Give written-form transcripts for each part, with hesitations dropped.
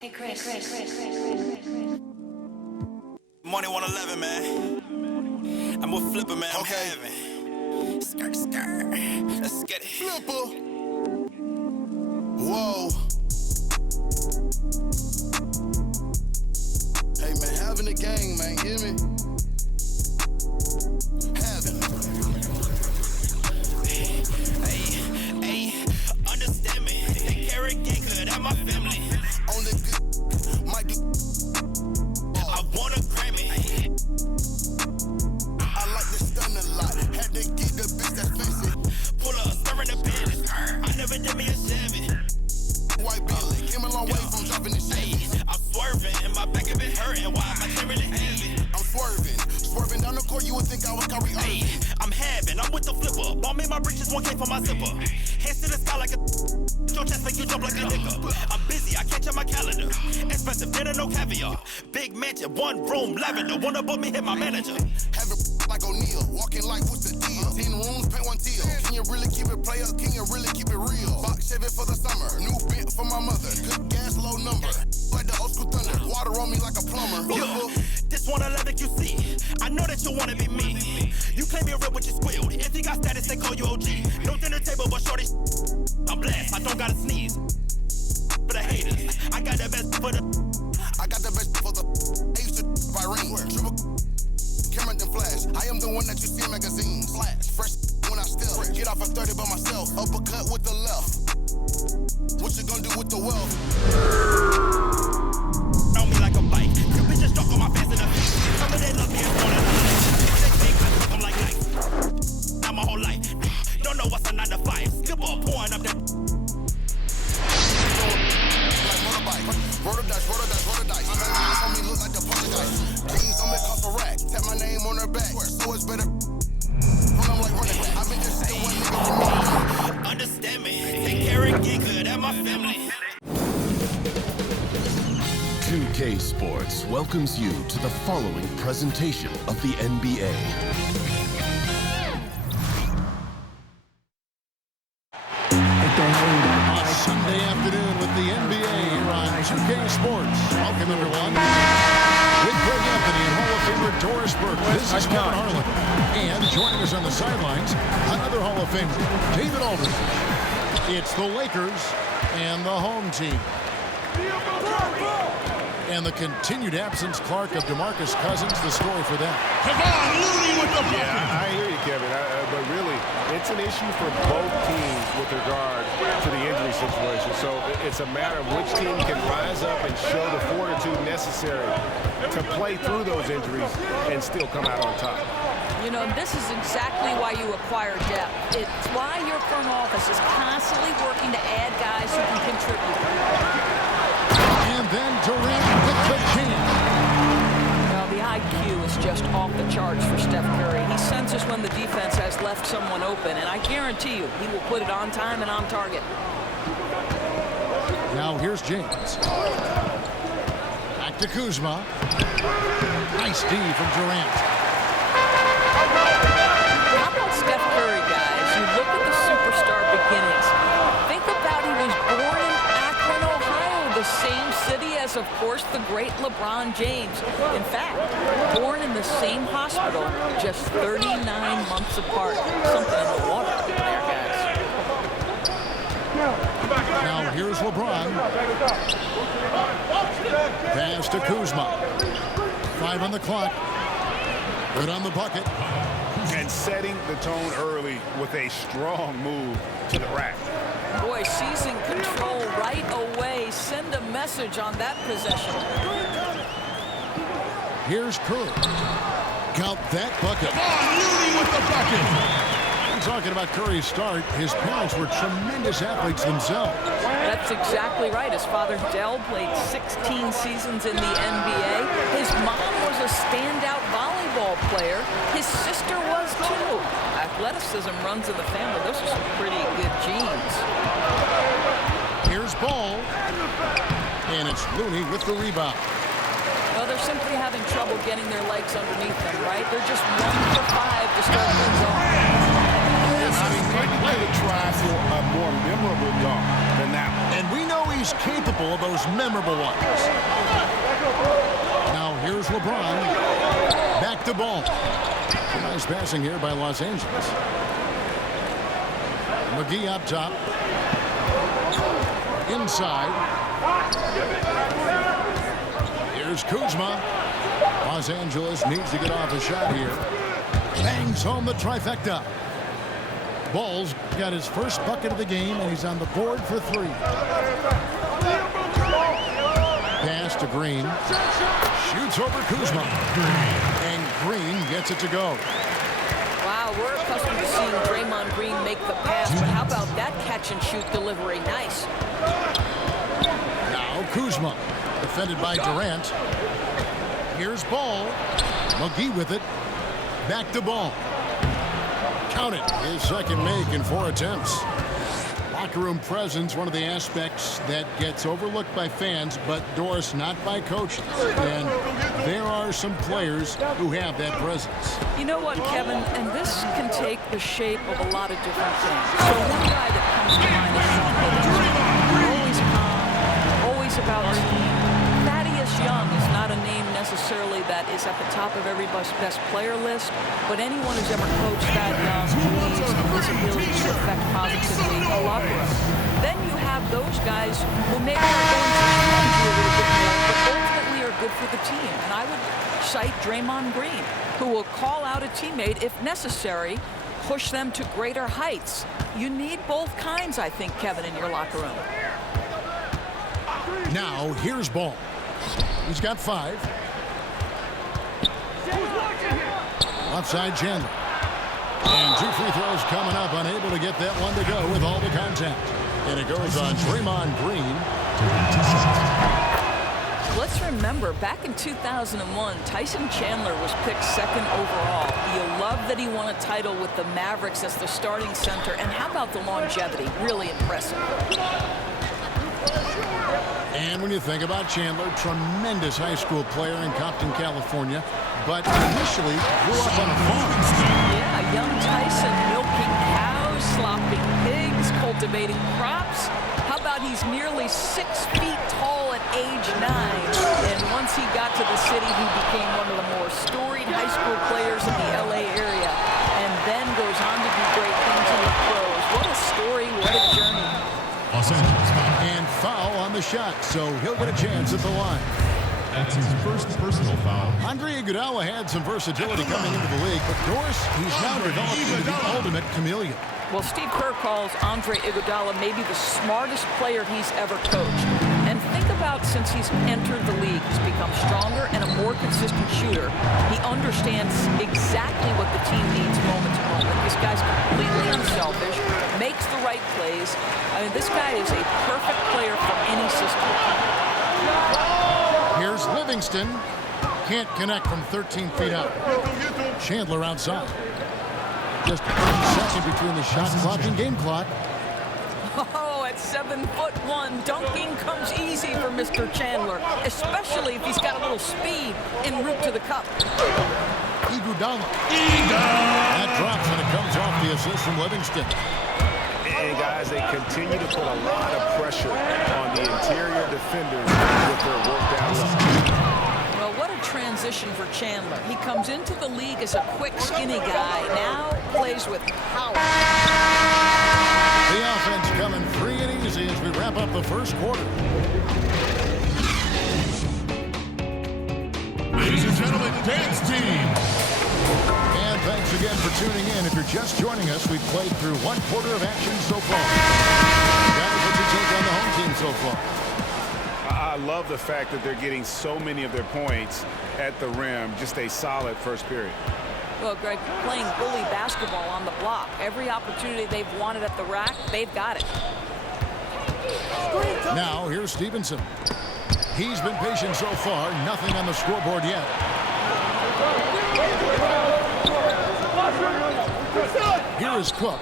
Hey, Chris. Money 111, man. I'm a flipper, man. I'm Okay. having. Skirt. Let's get it. Flipper. Whoa. Hey, man, having the gang, man. Hear me? Having. Hey, understand me. They carry gang, cause that's my family. Only good might do. I want a Grammy. I like to stun a lot. Had to get the bitch that's fancy. Pull up, stir in the Benz. I never did me a Chevy. White Billy came a long way from dropping the Hey, shit. I'm swerving, and my back have been hurting. Why my chain really heavy? I'm swerving down the court. You would think I was Kyrie Hey, Irving. I'm having, I'm with the flipper. Ball me my britches, 1K for my zipper. Hands to the sky like a your chest make you jump like a hiccup. I'm busy, I catch on my calendar. Expensive dinner, no caviar. Big mansion, one room, lavender. Wanna book me, hit my manager. Having like O'Neal. Walking like what's the deal? 10 rooms, paint one teal. Can you really keep it player? Can you really keep it real? Box Chevy for the summer. New bent for my mother. Good gas, low number. Like the old school thunder. Water on me like a plumber. Yeah, this 111 you see. I know that you wanna be me. You claim you're real, but you squealed. If you got status, they call you OG. No dinner table, but shorty. I'm blessed, I don't gotta sneeze. For the haters, I got the best for the. I got the best for the. I used to by ring. Triple camera then flash. I am the one that you see in magazines. Flash. Fresh when I still get off a 30 by myself. Uppercut with the left. What you gonna do with the wealth? On me like a bike. You bitches stuck on my fast enough. Some of they love me and want to they think I took them like life. Not my whole life. Don't know what's a 9 to 5. Skipper pouring up that. Like motorbike. Roll the dice. My eyes on me look like the poltergeist. Jeans on me cost a rack. Tap my name on her back. So it's better. When I'm like running back. I've been just shit one nigga remember. Understand me. They carry gang good at my family. 2K Sports welcomes you to the following presentation of the NBA. Sunday afternoon with the NBA here on 2K Sports. Welcome, everyone. With Greg Anthony and Hall of Famer Doris Burke, this is Kevin Harlan. And joining us on the sidelines, another Hall of Famer, David Aldridge. It's the Lakers and the home team. And the continued absence, Clark, of DeMarcus Cousins, the story for them. Kevon Looney with the bucket. Yeah, I hear you, Kevin. But really, it's an issue for both teams with regard to the injury situation. So it's a matter of which team can rise up and show the fortitude necessary to play through those injuries and still come out on top. You know, this is exactly why you acquire depth. It's why your front office is constantly working to add guys who can contribute. And then Durant with the jam. Now, the IQ is just off the charts for Steph Curry. He senses when the defense has left someone open, and I guarantee you he will put it on time and on target. Now here's James. Back to Kuzma. Nice D from Durant. How about Steph Curry, guys? You look at the superstar beginnings. Think about he was born in Akron, Ohio, the same city as, of course, the great LeBron James. In fact, born in the same hospital, just 39 months apart. Something in the water there, guys. Now here's LeBron. Pass to Kuzma. 5 on the clock. Good on the bucket. And setting the tone early with a strong move to the rack. Boy, seizing control right away. Send a message on that possession. Here's Curry. Count that bucket. Kevon Looney with the bucket. Talking about Curry's start, his parents were tremendous athletes themselves. That's exactly right. His father, Dell, played 16 seasons in the NBA. His mom was a standout volleyball player. His sister was, too. Athleticism runs in the family. Those are some pretty good genes. Here's Ball. And it's Looney with the rebound. Well, they're simply having trouble getting their legs underneath them, right? They're just 1 for 5 to start things off. I mean, great play to try for a more memorable dunk than that one. And we know he he's capable of those memorable ones. Now here's LeBron. Back to ball. Nice passing here by Los Angeles. McGee up top. Inside. Here's Kuzma. Los Angeles needs to get off a shot here. Bangs home the trifecta. Ball's got his first bucket of the game, and he's on the board for 3. Pass to Green. Shoots over Kuzma. And Green gets it to go. Wow, we're accustomed to seeing Draymond Green make the pass, but how about that catch-and-shoot delivery? Nice. Now Kuzma, defended by Durant. Here's Ball. McGee with it. Back to Ball. Count it. His second make in 4 attempts. Locker room presence, one of the aspects that gets overlooked by fans, but Doris, not by coaches. And there are some players who have that presence. You know what, Kevin? And this can take the shape of a lot of different things. So one guy that comes to mind is Sean Livingston. Always calm, always about team. Thaddeus Young is not a name necessarily that is at the top of everybody's best player list, but anyone who's ever coached that young needs his ability to affect positively a locker room. Then you have those guys who maybe are going to challenge you a little bit more, but ultimately are good for the team. And I would cite Draymond Green, who will call out a teammate if necessary, push them to greater heights. You need both kinds, I think, Kevin, in your locker room. Now, here's Ball. He's got 5. Outside Chandler. And 2 free throws coming up. Unable to get that one to go with all the contact. And it goes on Draymond Green. Let's remember, back in 2001, Tyson Chandler was picked 2nd overall. You love that he won a title with the Mavericks as the starting center. And how about the longevity? Really impressive. And when you think about Chandler, tremendous high school player in Compton, California, but initially grew up on a farm. Yeah, young Tyson milking cows, slopping pigs, cultivating crops. How about he's nearly 6 feet tall at age 9. And once he got to the city, he became one of the more storied high school players in the LA area, and then goes on to do great things in the pros. What a story, what a journey. Los Angeles. And foul on the shot, so he'll get a chance at the line. That's his first personal foul. Andre Iguodala had some versatility coming into the league, but Doris, he's now developed into the ultimate chameleon. Well, Steve Kerr calls Andre Iguodala maybe the smartest player he's ever coached. And think about since he's entered the league, he's become stronger and a more consistent shooter. He understands exactly what the team needs moment to moment. This guy's completely unselfish, makes the right plays. I mean, this guy is a perfect player for any system. Here's Livingston. Can't connect from 13 feet out. Chandler outside. Just a second between the shot clock and game clock. Oh, at 7'1", dunking comes easy for Mr. Chandler, especially if he's got a little speed en route to the cup. Iguodala. That drops and it comes off the assist from Livingston. And guys, they continue to put a lot of pressure on the interior defenders with their work down low. Well, what a transition for Chandler. He comes into the league as a quick, skinny guy. Now plays with power. The offense coming free and easy as we wrap up the first quarter. Ladies and gentlemen, dance team. And thanks again for tuning in. If you're just joining us, we've played through 1 quarter of action so far. Guys, what's your take on the home team so far? I love the fact that they're getting so many of their points at the rim. Just a solid first period. Well, Greg, playing bully basketball on the block. Every opportunity they've wanted at the rack, they've got it. Now, here's Stevenson. He's been patient so far. Nothing on the scoreboard yet. Here is Cook.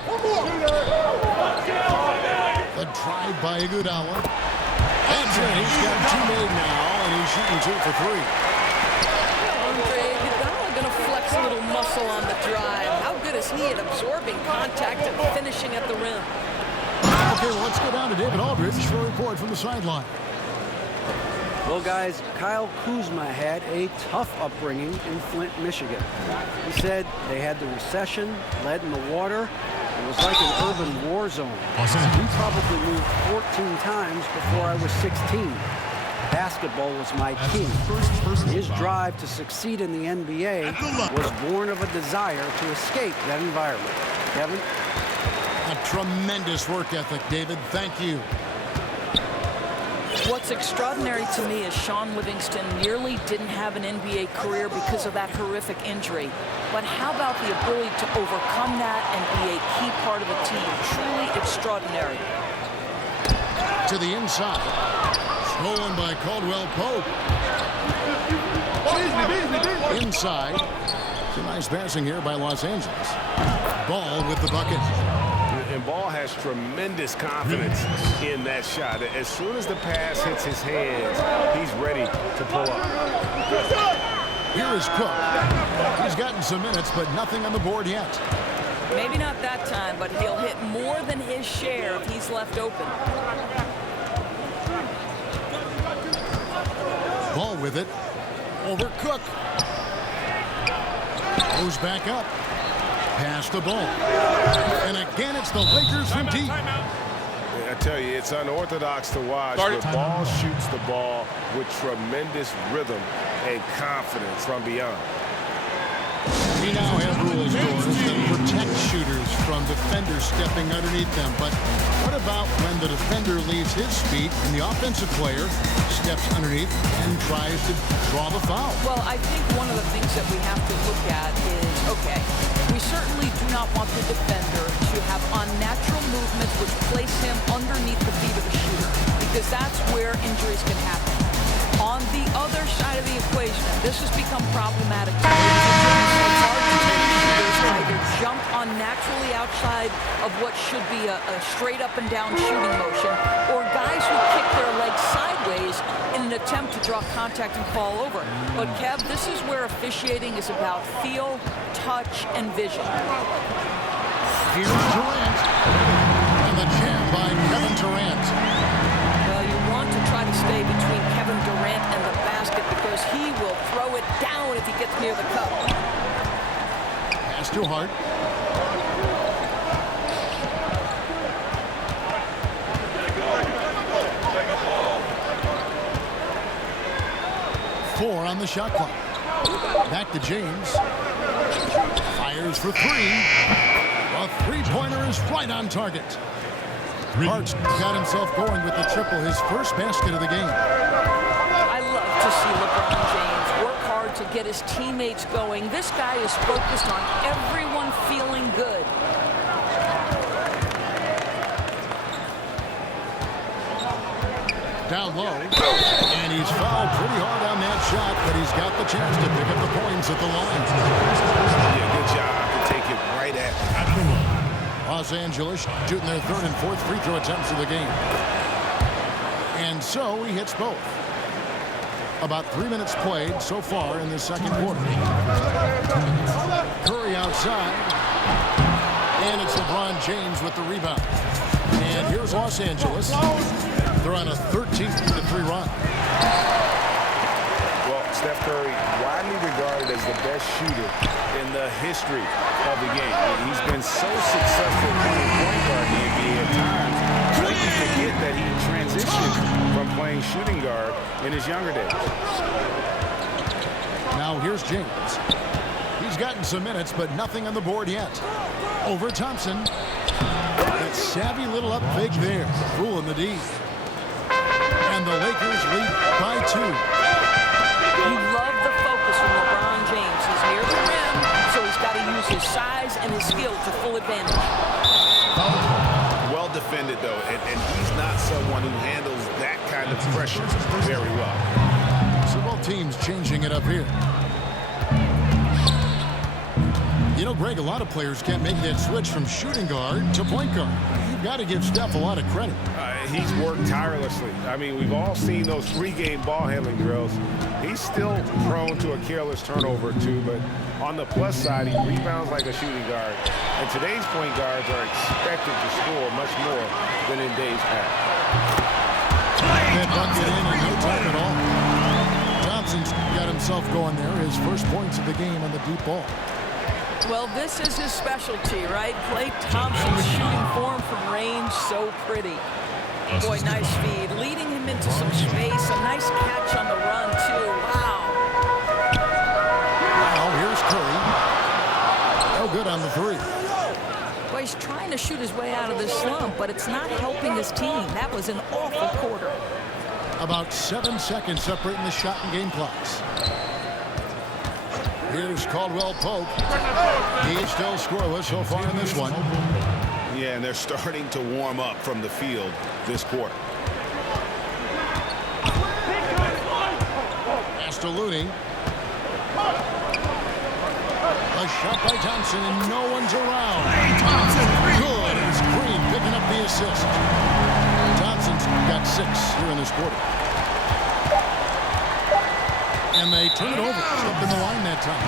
The drive by Iguodala. That's it. He's got 2 made now, and he's shooting 2 for 3. Andre Iguodala going to flex a little muscle on the drive. How good is he at absorbing contact and finishing at the rim? Okay, well, let's go down to David Aldridge for a report from the sideline. Well, guys, Kyle Kuzma had a tough upbringing in Flint, Michigan. He said they had the recession, lead in the water. It was like an urban war zone. We probably moved 14 times before I was 16. Basketball was my key. His drive to succeed in the NBA was born of a desire to escape that environment. Kevin? A tremendous work ethic, David. Thank you. What's extraordinary to me is Sean Livingston nearly didn't have an NBA career because of that horrific injury. But how about the ability to overcome that and be a key part of the team? Truly extraordinary. To the inside. Stolen by Caldwell Pope. Inside. It's a nice passing here by Los Angeles. Ball with the bucket. And Ball has tremendous confidence in that shot. As soon as the pass hits his hands, he's ready to pull up. Here is Cook. He's gotten some minutes, but nothing on the board yet. Maybe not that time, but he'll hit more than his share if he's left open. Ball with it. Over Cook. Goes back up. Pass the ball. And again, it's the Lakers from deep. I tell you, it's unorthodox to watch, but Ball shoots the ball with tremendous rhythm and confidence from beyond. We now have rules, Doris, that protect shooters from defenders stepping underneath them. But what about when the defender leaves his feet and the offensive player steps underneath and tries to draw the foul? Well, I think one of the things that we have to look at is, okay, we certainly do not want the defender to have unnatural movements which place him underneath the feet of the shooter, because that's where injuries can happen. On the other side of the equation, and this has become problematic to either jump unnaturally outside of what should be a straight up and down shooting motion, or guys who kick their legs sideways in an attempt to draw contact and fall over. But Kev, this is where officiating is about feel, touch, and vision. Here's Durant. And the jam by Kevin Durant. Well, you want to try to stay between Kevin Durant and the basket because he will throw it down if he gets near the cup. Pass to Hart. Four on the shot clock. Back to James. Fires for three. A three-pointer is right on target. Hart's got himself going with the triple, his first basket of the game. I love to see LeBron James work hard to get his teammates going. This guy is focused on everyone feeling good. Down low, and he's fouled pretty hard on that shot, but he's got the chance to pick up the points at the line. Yeah, good job to take it right at him. Los Angeles shooting their third and fourth free throw attempts of the game. And so he hits both. About 3 minutes played so far in the second quarter. Curry outside, and it's LeBron James with the rebound. And here's Los Angeles. They're on a 13-3 run. Well, Steph Curry, widely regarded as the best shooter in the history of the game. He's been so successful playing point guard in the NBA at times, but you forget that he transitioned from playing shooting guard in his younger days. Now here's James. He's gotten some minutes, but nothing on the board yet. Over Thompson. That savvy little up fake there, fooling the D. And the Lakers lead by 2. You love the focus from LeBron James. He's near the rim, so he's got to use his size and his skill to full advantage. Well defended, though, and he's not someone who handles that kind of pressure very well. So both teams changing it up here. know, Greg, a lot of players can't make that switch from shooting guard to point guard. You've got to give Steph a lot of credit. He's worked tirelessly. I mean, we've all seen those three-game ball handling drills. He's still prone to a careless turnover, too, but on the plus side, he rebounds like a shooting guard. And today's point guards are expected to score much more than in days past. That bucket in no time at all. Thompson's got himself going there. His first points of the game on the deep ball. Well, this is his specialty, right? Klay Thompson's shooting form from range, so pretty. Boy, nice feed. Leading him into some space. A nice catch on the run, too. Wow. Now, here's Curry. No good on the three. Well, he's trying to shoot his way out of this slump, but it's not helping his team. That was an awful quarter. About 7 seconds separating the shot and game clocks. Here's Caldwell Pope. He's still scoreless so far in this one. Yeah, and they're starting to warm up from the field this quarter. Looney. A shot by Thompson, and no one's around. Good. It's Green picking up the assist. Thompson's got 6 here in this quarter. And they turn it over. Up in the line that time.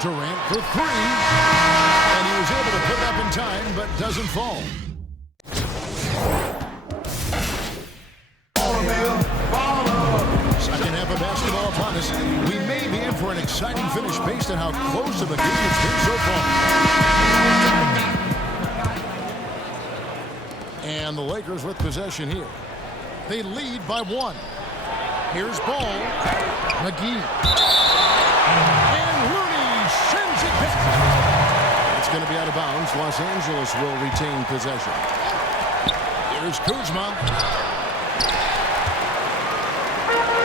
Durant for 3. And he was able to put it up in time, but doesn't fall. Second half of basketball upon us. We may be in for an exciting finish based on how close of a game it's been so far. And the Lakers with possession here. They lead by 1. Here's Ball. McGee. And Looney sends it back. It's going to be out of bounds. Los Angeles will retain possession. Here's Kuzma.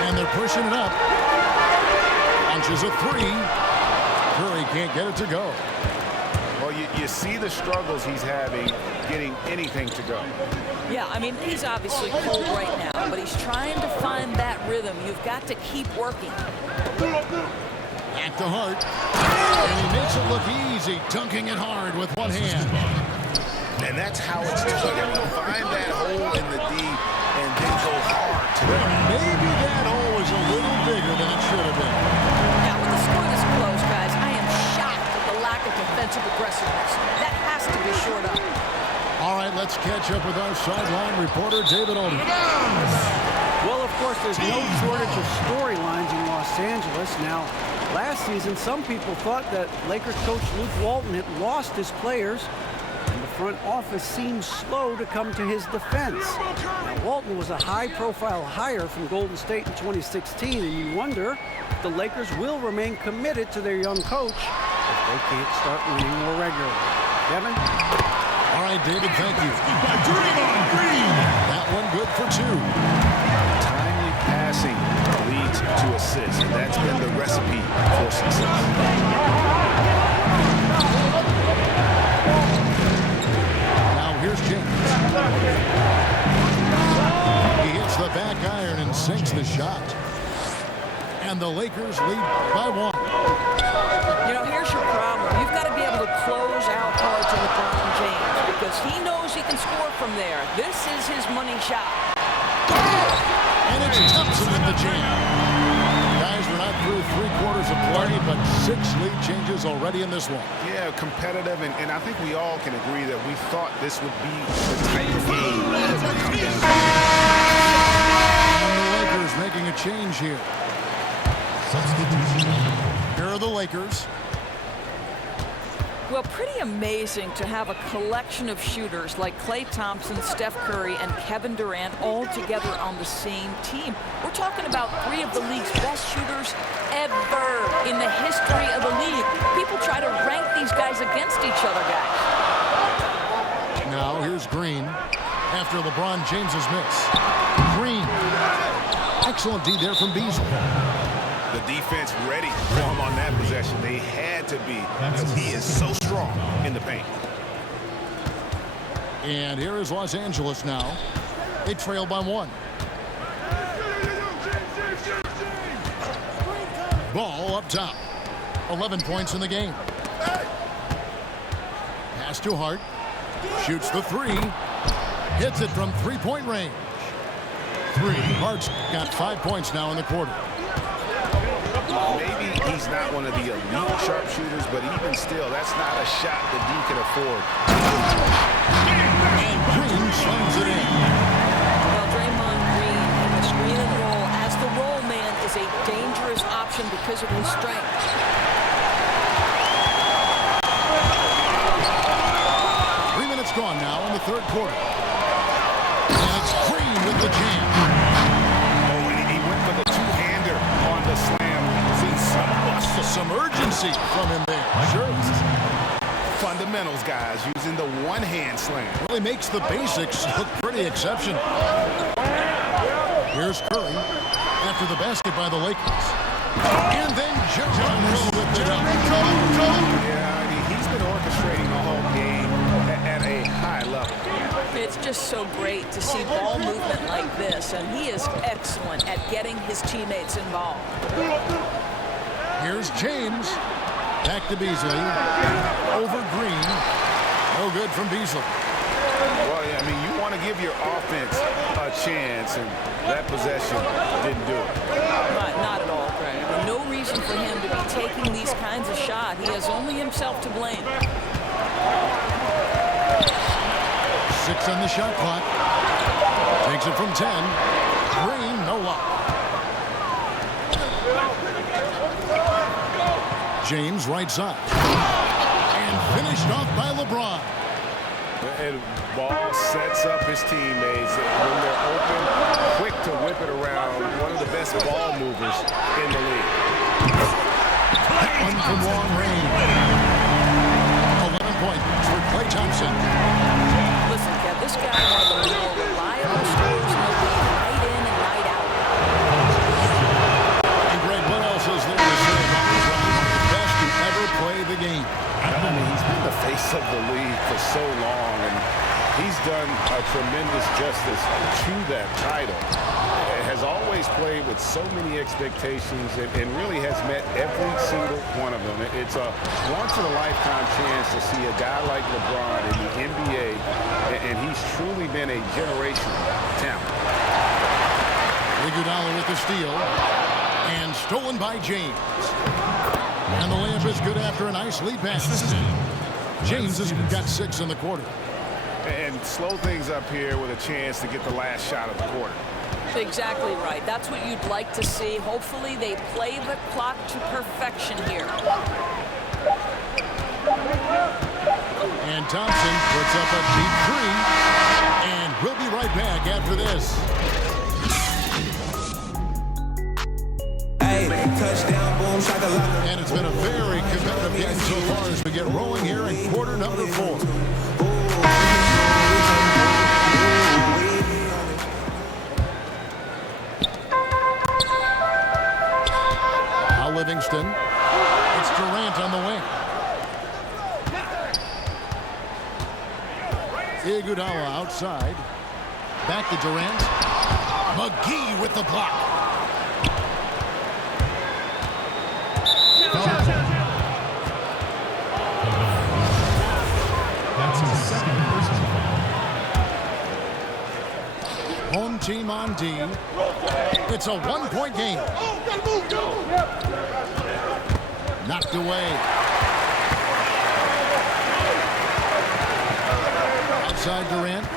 And they're pushing it up. Launches a 3. Curry can't get it to go. Well, you see the struggles he's having getting anything to go. Yeah, I mean, he's obviously cold right now, but he's trying to find that rhythm. You've got to keep working. Back to Hart. And he makes it look easy, dunking it hard with one hand. And that's how it's done. Find that hole in the D and then go hard to it. Maybe that hole was a little bigger than it should have been. Now, with the score this close, guys, I am shocked at the lack of defensive aggressiveness. That has to be shored up. All right, let's catch up with our sideline reporter, David Olney. Well, of course, there's no shortage of storylines in Los Angeles. Now, last season, some people thought that Lakers coach Luke Walton had lost his players, and the front office seemed slow to come to his defense. Now, Walton was a high-profile hire from Golden State in 2016, and you wonder if the Lakers will remain committed to their young coach if they can't start winning more regularly. Kevin? All right, David, thank you. That one good for 2. Timely passing leads to assists, and that's been the recipe for success. Now here's James. He hits the back iron and sinks the shot. And the Lakers lead by 1. You know, here's your problem. You've got to be able to close out hard to LeBron James because he knows he can score from there. This is his money shot. And it's Thompson with the jam. Guys, we're not through 3 quarters of play, but 6 lead changes already in this one. Yeah, competitive, and I think we all can agree that we thought this would be the type of game that would come down. And the Lakers making a change here. Here are the Lakers. Well, pretty amazing to have a collection of shooters like Klay Thompson, Steph Curry, and Kevin Durant all together on the same team. We're talking about 3 of the league's best shooters ever in the history of the league. People try to rank these guys against each other, guys. Now here's Green after LeBron James's miss. Green. Excellent D there from Beasley. The defense ready for him on that possession. They had to be because he is so strong in the paint. And here is Los Angeles now. They trail by 1. Ball up top. 11 points in the game. Pass to Hart. Shoots the 3. Hits it from 3-point range. 3. Hart's got 5 points now in the quarter. Maybe he's not one of the elite sharpshooters, but even still, that's not a shot that you can afford. And Green slams it in. Well, Draymond Green in the screen and roll as the roll man is a dangerous option because of his strength. 3 minutes gone now in the third quarter. And it's Green with the jam. Oh, and he went for the two-hander on the slam. Some urgency from him there. Sure. Fundamentals, guys, using the one-hand slam. Really makes the basics look pretty exceptional. Here's Curry after the basket by the Lakers. And then Jones with it up. Yeah, I mean, he's been orchestrating the whole game at a high level. It's just so great to see ball movement like this, and he is excellent at getting his teammates involved. Here's James. Back to Beasley. Over Green. No good from Beasley. Well, yeah, I mean, you want to give your offense a chance, and that possession didn't do it. Not at all, Greg. I mean, no reason for him to be taking these kinds of shots. He has only himself to blame. 6 on the shot clock. Takes it from 10. Green, no luck. James right side. And finished off by LeBron. And ball sets up his teammates when they're open, quick to whip it around. One of the best ball movers in the league. One from long range. 11 points for Klay Thompson. Listen, Kev, this guy is one of the more reliable scorers in the league, night in and night out. And Greg, what else is there to say about LeBron? Best to ever play the game. I mean, he's been the face of the league for so long, and he's done a tremendous justice to that title. Has always played with so many expectations and really has met every single one of them. It's a once-in-a-lifetime chance to see a guy like LeBron in the NBA, and he's truly been a generational talent. Iguodala with the steal, and stolen by James. And the layup is good after a nice lead pass. James has got 6 in the quarter. And slow things up here with a chance to get the last shot of the quarter. Exactly right. That's what you'd like to see. Hopefully they play the clock to perfection here. And Thompson puts up a deep 3. And we'll be right back after this. And it's been a very competitive game so far as we get rolling here in quarter number 4. Now Livingston. It's Durant on the wing. Iguodala outside. Back to Durant. McGee with the block. That's his second personal foul. Home team on D. It's a 1-point game. Knocked away. Outside Durant.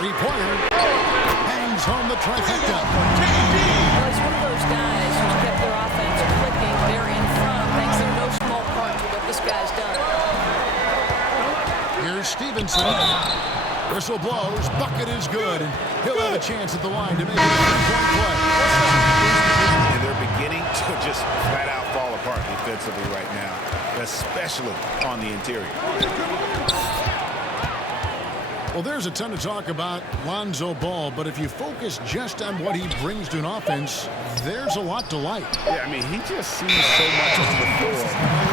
3-pointer. Hangs home the trifecta. Well, he's one of those guys who's kept their offense clicking. They're in front thanks in no small part to what this guy's done. Here's Stevenson. Whistle blows. Bucket is good. And he'll have a chance at the line to make it a 3-point play. And they're beginning to just flat out fall apart defensively right now, especially on the interior. Well, there's a ton to talk about Lonzo Ball, but if you focus just on what he brings to an offense, there's a lot to like. Yeah, I mean, he just sees so much on the floor.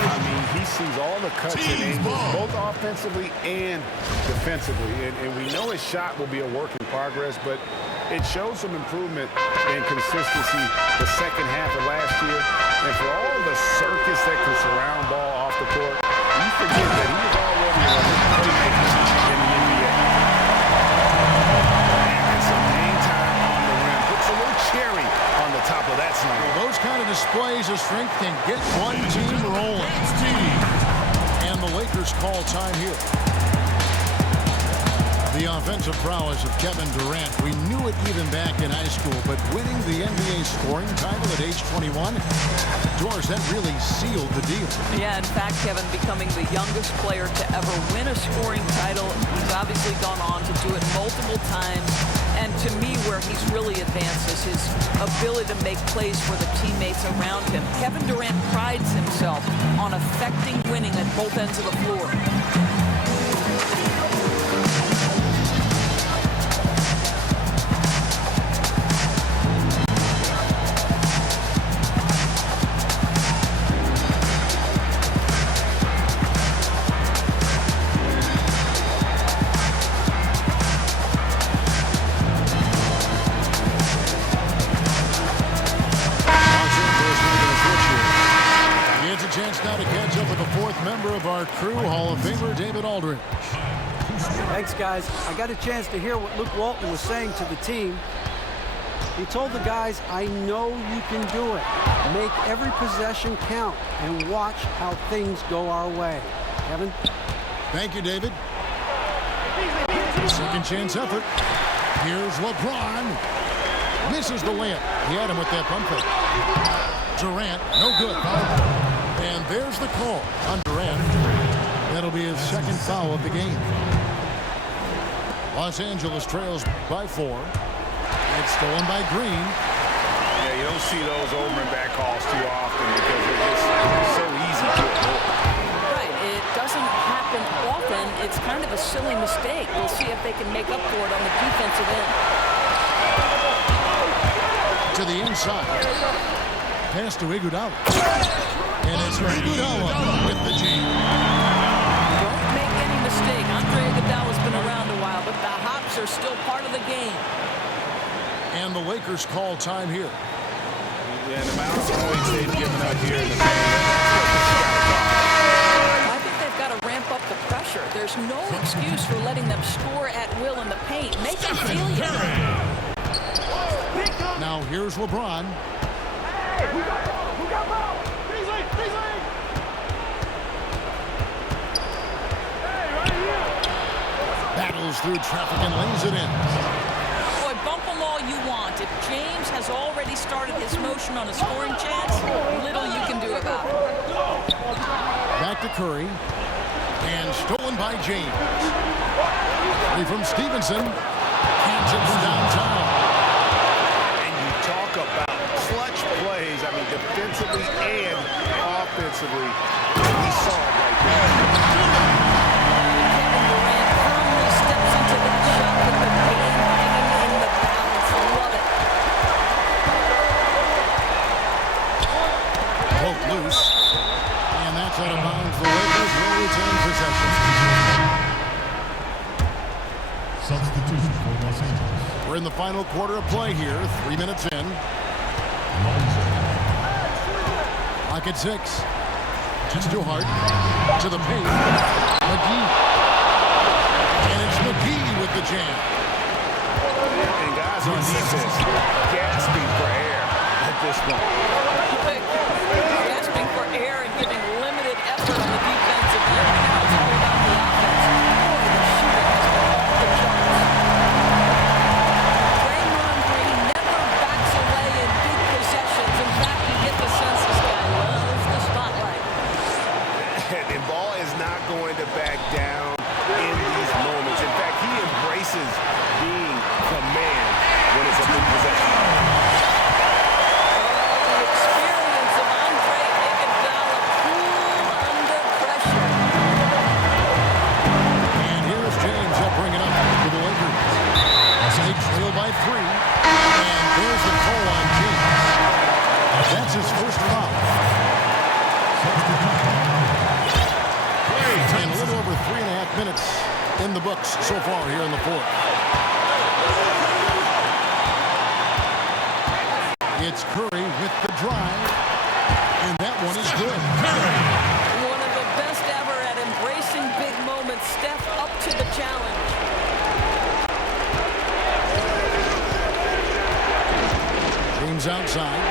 I mean, he sees all the cuts and angles, both offensively and defensively. And we know his shot will be a work in progress, but it showed some improvement and consistency the second half of last year. And for all the circus that can surround Ball off the court, you forget that he is already on the play in the NBA. And some hang time on the rim. Puts a little cherry on the top of that slam. Well, those kind of displays of strength can get one team rolling. And the Lakers call time here. The offensive prowess of Kevin Durant. We knew it even back in high school, but winning the NBA scoring title at age 21, Doris, that really sealed the deal. Yeah, in fact, Kevin, becoming the youngest player to ever win a scoring title. He's obviously gone on to do it multiple times. And to me, where he's really advanced is his ability to make plays for the teammates around him. Kevin Durant prides himself on affecting winning at both ends of the floor. Member of our crew, Hall of Famer David Aldridge. Thanks, guys. I got a chance to hear what Luke Walton was saying to the team. He told the guys, I know you can do it. Make every possession count and watch how things go our way. Kevin? Thank you, David. Second chance effort. Here's LeBron. Misses the layup. He had him with that pump fake. Durant, no good. And there's the call on Durant. That'll be his second foul of the game. Los Angeles trails by 4. It's stolen by Green. Yeah, you don't see those over and back calls too often because they're just so easy to avoid. Right, it doesn't happen often. It's kind of a silly mistake. We'll see if they can make up for it on the defensive end. To the inside. Pass to Iguodala. And it's Iguodala with the jam. Don't make any mistake. Andre Iguodala's been around a while, but the hops are still part of the game. And the Lakers call time here. Yeah, the amount of points they've given up here in the paint. I think they've got to ramp up the pressure. There's no excuse for letting them score at will in the paint. Make them feel you. Now here's LeBron. Hey, who got ball? Beasley! Hey, right here! Battles through traffic and lays it in. Boy, bump them all you want. If James has already started his motion on a scoring chance, little you can do about it. Back to Curry. And stolen by James. Play from Stevenson. Hands it from downtown. And you talk about clutch plays, I mean, defensively and offensively. We saw it right there. Kevin Durant firmly steps into the shot with the game hanging in the balance. Love it. Both loose. And that's out of bounds. The Lakers will retain possession. Substitution for Los Angeles. We're in the final quarter of play here. 3 minutes in. Lock at 6. Just too hard. To the paint. McGee. And it's McGee with the jam. And guys on defense gasping for air at this point. Gasping for air and giving limited effort on the defensive end. Now it's all about the offense. Boy, the shooting has been off the charts. Draymond Green never backs away in big possessions. In fact, you get the sense this guy loves the spotlight. And Ball is not going to back down in these moments. In fact, he embraces being the man when it's a big possession. Oh, his first foul. And a little over 3.5 minutes in the books so far here in the fourth. It's Curry with the drive, and that one is good. One of the best ever at embracing big moments. Steph up to the challenge. James outside.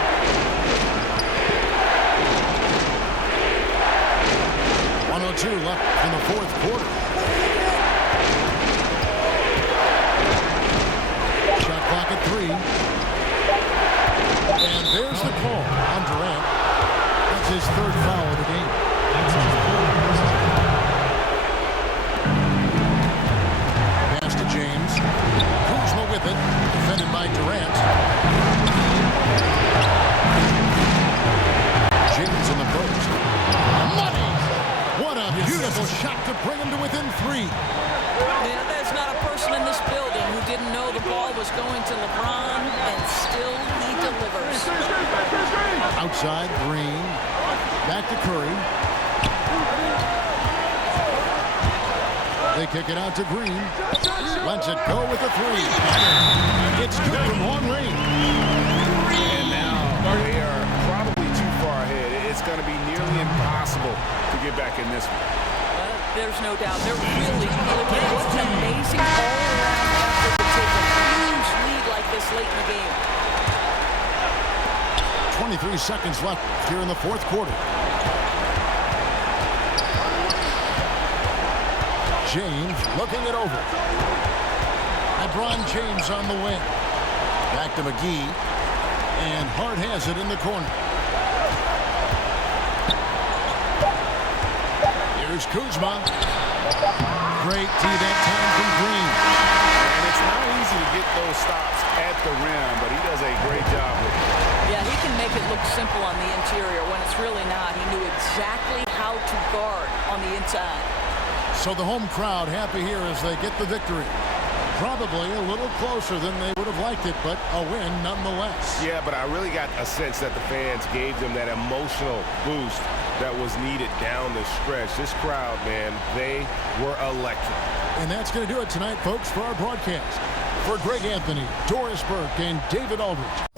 .102 left in the fourth quarter. Shot clock at 3. And there's the call on Durant. That's his third foul of the game. Pass to James. Kuzma with it. Defended by Durant. James in the post. Money! What a beautiful shot to bring him to within 3. Yeah, there's not a person in this building who didn't know the ball was going to LeBron, and still he delivers. Outside, Green. Back to Curry. They kick it out to Green. Lets it go with a 3. It's good from long range. And now they are probably too far ahead. It's going to be nearly impossible to get back in this one. There's no doubt. They're really clicking. What's amazing all-around effort to take a huge lead like this late in the game. 23 seconds left here in the fourth quarter. James looking it over. LeBron James on the wing. Back to McGee. And Hart has it in the corner. Here's Kuzma. Great D that time from Green. And it's not easy to get those stops at the rim, but he does a great job with it. Yeah, he can make it look simple on the interior when it's really not. He knew exactly how to guard on the inside. So the home crowd happy here as they get the victory. Probably a little closer than they would have liked it, but a win nonetheless. Yeah, but I really got a sense that the fans gave them that emotional boost that was needed down the stretch. This crowd, man, they were electric. And that's going to do it tonight, folks, for our broadcast. For Greg Anthony, Doris Burke, and David Aldridge,